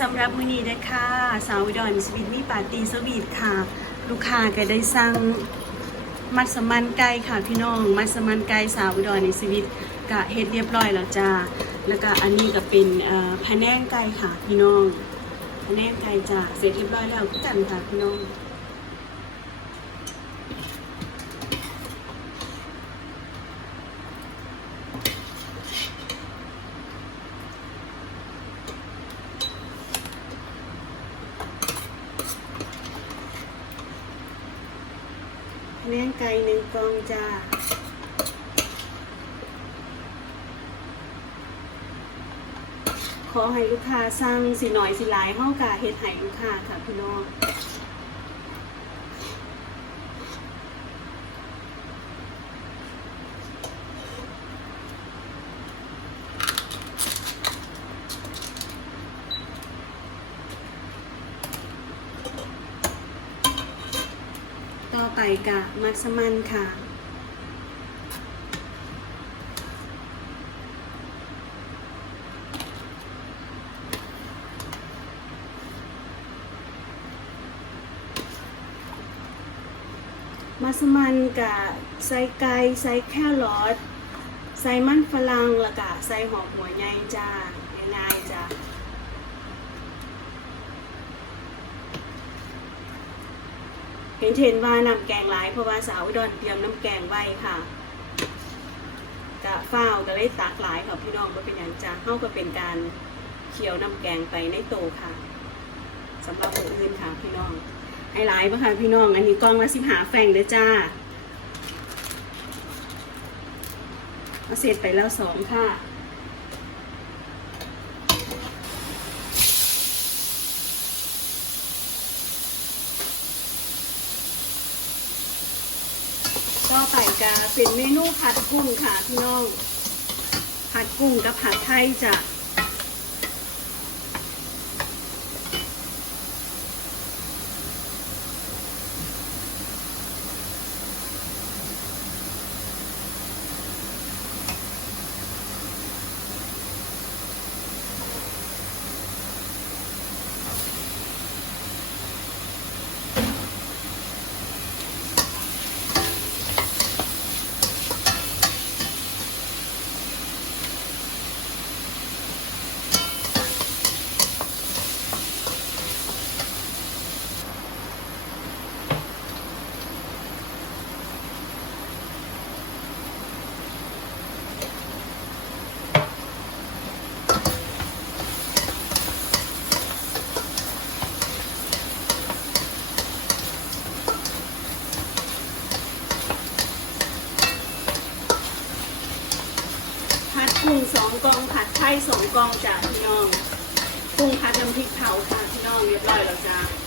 สำหรับมือนี้นะคะสาวอุดรสวิตนี่ปาตีสวีทค่ะ ลูกค้าก็ได้สั่งมัสมันไก่ค่ะพี่น้อง มัสมันไก่สาวอุดรในสวิตกะเฮ็ดเรียบร้อยแล้วจ้าแล้วก็อันนี้ก็เป็นเอ่แนงไก่ค่ะพี่น้องพะแนงไก่จ้าเสร็จเรียบร้อยแล้วกันค่ะพี่น้อง เลี้ยงไกองจ้าขอให้ลูกค้าสั่งสิหน่อยสิหลายเฮากะเฮ็ดให้ลูกค้าค่ะพี่น้อง ต่อไปกะมัสมันค่ะ มัสมันกะใส่ไก่ใส่แครอทใส่มันฝรั่งล้วก็ใส่หอมหัวใหญ่จ้าง่ายจ้า เห็นเทรนว่าน้ำแกงหลายเพราะว่าสาวอุดอนเตรียมน้ำแกงไว้ค่ะกะฝ้าวก็เลยตักหลายค่ะพี่น้องว่าเป็นอย่างจ้าเข้าก็เป็นการเคี่ยวน้ำแกงไปในโตค่ะสำหรับคนอื่นค่ะพี่น้องให้หลายปะค่ะพี่น้อง อันนี้กล่องละสิบหาแฟงเด้อจ้าเอาเสร็จไปแล้วสองค่ะ ก็ไปกาเป็นเมนูผัดกุ้งค่ะพี่น้อง ผัดกุ้งกับผัดไทยจ้ะผัด กงสองผัดไทยสองกองจ้ะพี่น้องกุ้งผัดน้ำพริกเผาค่ะพี่น้องเรียบร้อยแล้วจ้า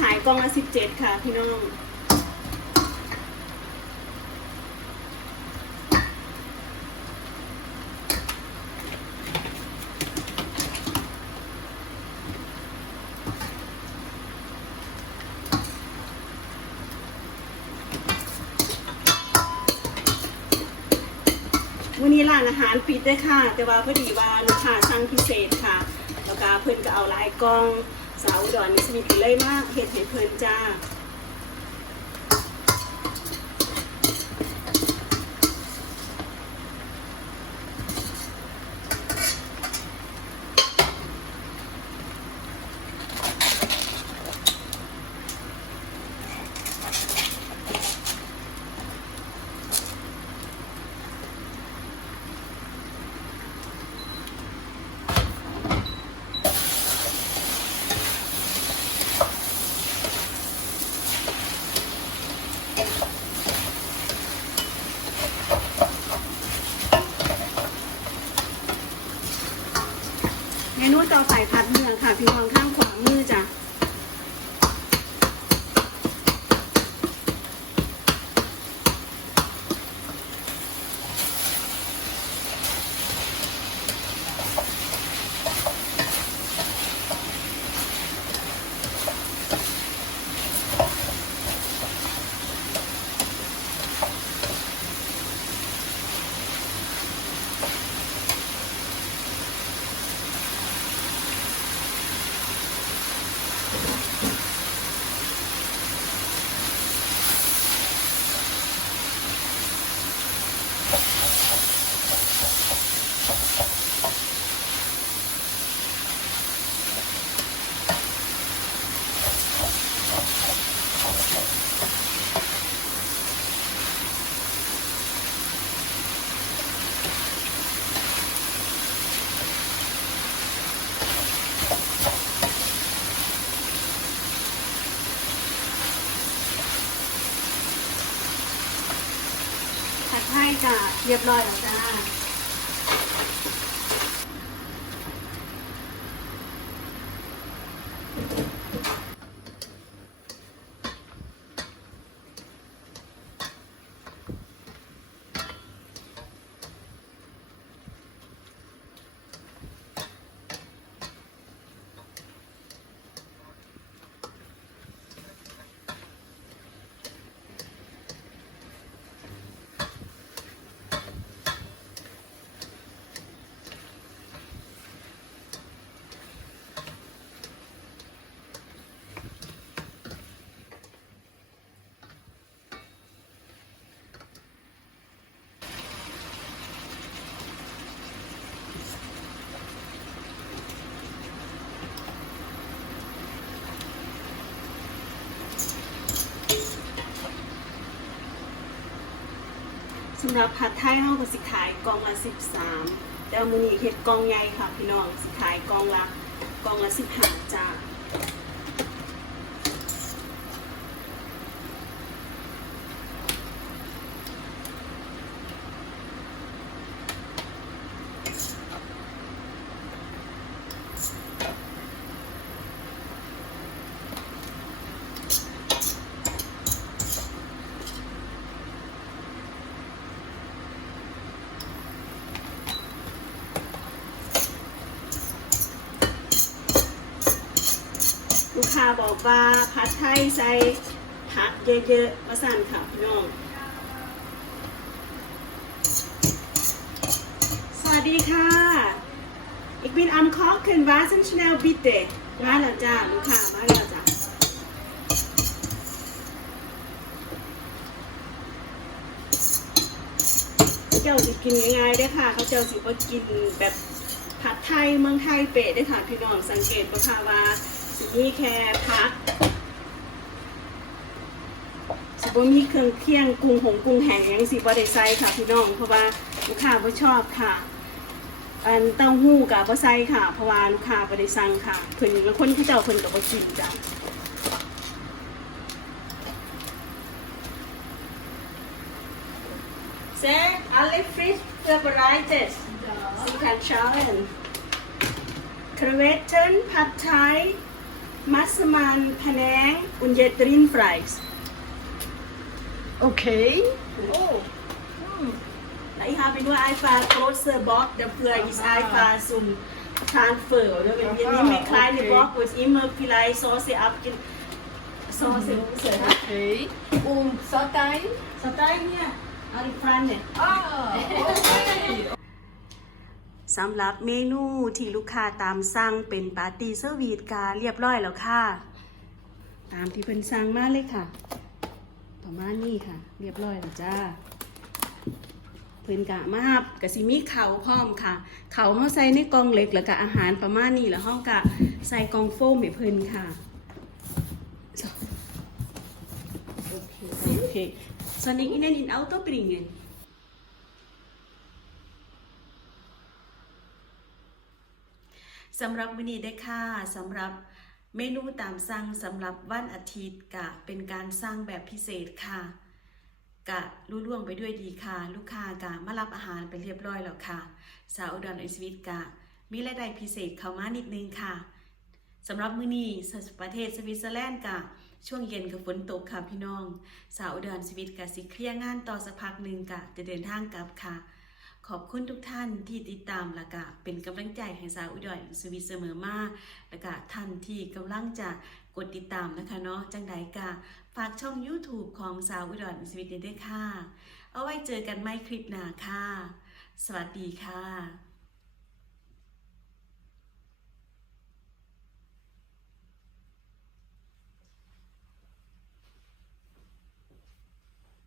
ขายกล่องละสิบเจ็ดค่ะ พี่น้องวันนี้ร้านอาหารปิดได้ค่ะ แต่ว่าพอดีว่าลูกค้าสั่งพิเศษค่ะ แล้วก็เพิ่อนก็เอาหลายกล่อง สาวอุดอนนี่สนิทเลยมากเห็ดให้เพิ่นจ้า ผ ต่อไปผัดเนื้อค่ะพี่น้องข้างคนามือจ้ะ ผัดให้จ้ะ เรียบร้อยแล้วจ้ะ สำหรับผัดไทยเฮาก็สิขายกล่องละ 13 แต่มื้อนี้เฮ็ดกล่องใหญ่ค่ะพี่น้องสิขายกล่องละกล่องละ 15จ้า บอกว่าผัดไทยใส่ผักเยอะๆมาสั่นค่ะพี่น้อง สวัสดีค่ะ Ik ben am koken, wasen schnell bitte มาแล้วจ้าลูกค้ามาแล้วจ้าเจ้าสิกินง่ายๆเด้ค่ะเขาเจ้าสิบ่กินแบบผัดไทยเมืองไทยเป๊ะเด้ค่ะพี่น้องสังเกตบ่ค่ะว่า สิมีแค่ผักสิบ่มีเครื่องเคียงกุ้งหงกุ้งแห้งหยังสิบ่ได้ใส่ค่ะพี่น้องเพราะว่าลูกค้าบ่ชอบค่ะ อันเต้าหู้กับบ่ใส่ค่ะ เพราะว่าลูกค้าบ่ได้สั่งค่ะเพิ่นแล้วคนเขาเจ้าเพิ่นก็บ่กินจ้ะ Sir, alle frisch vorbereitet. Sie kann schauen. Krevetten, Pad Thai, Massaman, Penang und jetzt Rindfleisch. Okay. Oh. Hm. Na, ich habe nur einfach große Bock, dafür ist einfach zum Transfer. Oder? Wenn wir Aha, nehmen eine kleine okay. Bock, wo es immer vielleicht Soße abge... Soße Mhm. Soße. Okay. Und Satay? So, da hier, an die Pfanne. Ah, okay. สำหรับเมนูที่ลูกค้าตามสั่งเป็นปาร์ตี้เซอร์วีทกาเรียบร้อยแล้วค่ะ ตามที่เพิ่นสั่งมาเลยค่ะ ประมาณนี้ค่ะ เรียบร้อยแล้วจ้าเพิ่นกะมาหับกะสิมีเขาพร้อมค่ะ เขาเฮาใส่ในกล่องเล็กแล้วก็อาหารประมาณนี้แล้วเฮากะใส่กล่องโฟมให้เพิ่นค่ะโอเคโอเค Soll ich Ihnen in Auto bringen? สำหรับมื้อนี้ได้ค่ะสำหรับเมนูตามสั่งสำหรับวันอาทิตย์กะเป็นการสร้างแบบพิเศษค่ะ กะรุ่ล่วงไปด้วยดีค่ะ ลูกค้ากะมารับอาหารไปเรียบร้อยแล้วค่ะ สาวอุดรไอสวิตกะ มีรายได้พิเศษเข้ามานิดนึงค่ะสำหรับมื้อนี้ประเทศสวิตเซอร์แลนด์กะช่วงเย็นกับฝนตกค่ะพี่น้อง สาวอุดรสวิตกะสิเคลียร์งานต่อสักพักหนึ่งกะจะเดินทางกลับค่ะ ขอบคุณทุกท่านที่ติดตามและกะเป็นกำลังใจให้สาวอุดรสวีเสมอมาและกะท่านที่กำลังจะกดติดตามนะคะเนาะจังใดกะฝากช่อง YouTube ของสาวอุดรสวีด้วยค่ะ เอาไว้เจอกันไม่คลิปหน้าค่ะ สวัสดีค่ะ